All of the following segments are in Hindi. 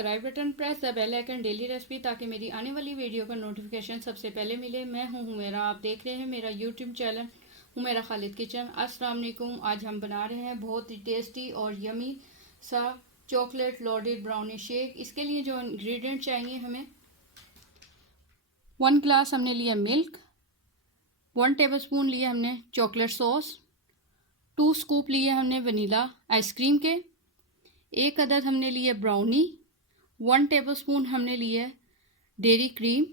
Subscribe button, press the bell icon daily recipe, ताकि मेरी आने वाली वीडियो का नोटिफिकेशन सबसे पहले मिले। मैं हूं हुमैरा, आप देख रहे हैं मेरा YouTube channel Humaira Khalid kitchen. अस्सलाम वालेकुम। आज हम बना रहे हैं बहुत ही टेस्टी और यमी सा चॉकलेट लोडेड ब्राउनी शेक। इसके लिए जो इंग्रेडिएंट चाहिए हमें, 1 ग्लास हमने लिया मिल्क, 1 टेबलस्पून लिया हमने चॉकलेट सॉस, 2 स्कूप लिए हमने वनीला आइसक्रीम के, 1 अदद हमने लिए ब्राउनी, 1 टेबलस्पून हमने लिया डेयरी क्रीम,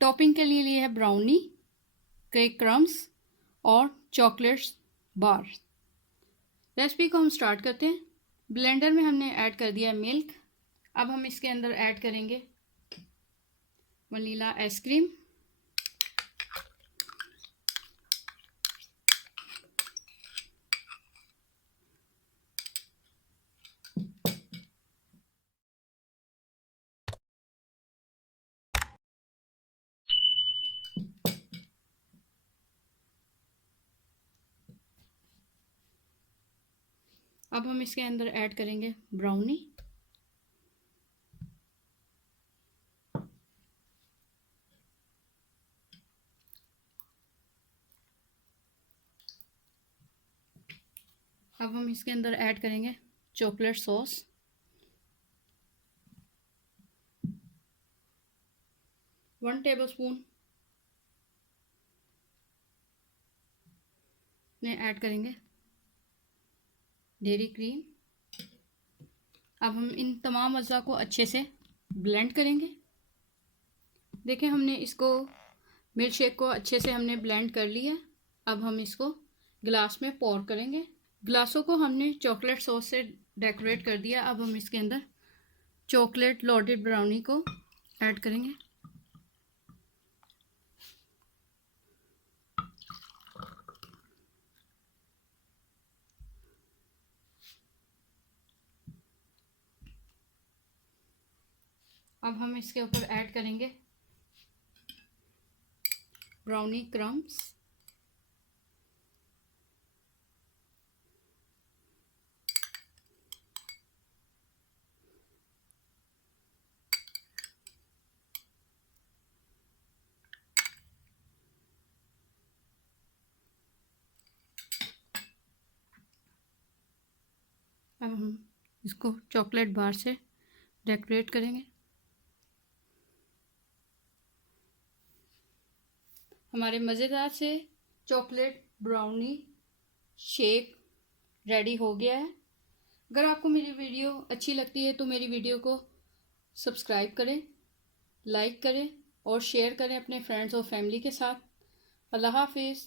टॉपिंग के लिए है ब्राउनी के क्रम्स और चॉकलेट्स बार। रेसिपी को हम स्टार्ट करते हैं। ब्लेंडर में हमने ऐड कर दिया मिल्क। अब हम इसके अंदर ऐड करेंगे वनीला आइसक्रीम, अब हम इसके अंदर ऐड करेंगे ब्राउनी, अब हम इसके अंदर ऐड करेंगे चॉकलेट सॉस, वन टेबलस्पून में ऐड करेंगे डेयरी क्रीम। अब हम इन तमाम अज़ा को अच्छे से ब्लेंड करेंगे। देखिए, हमने इसको मिल्क शेक को अच्छे से हमने ब्लेंड कर लिया। अब हम इसको गिलास में पोर करेंगे। गिलासों को हमने चॉकलेट सॉस से डेकोरेट कर दिया। अब हम इसके अंदर चॉकलेट लोडेड ब्राउनी को ऐड करेंगे। अब हम इसके ऊपर ऐड करेंगे ब्राउनी क्रम्स, अब हम इसको चॉकलेट बार से डेकोरेट करेंगे। हमारे मज़ेदार से चॉकलेट ब्राउनी शेक रेडी हो गया है। अगर आपको मेरी वीडियो अच्छी लगती है तो मेरी वीडियो को सब्सक्राइब करें, लाइक करें और शेयर करें अपने फ्रेंड्स और फैमिली के साथ। अल्लाह हाफिज़।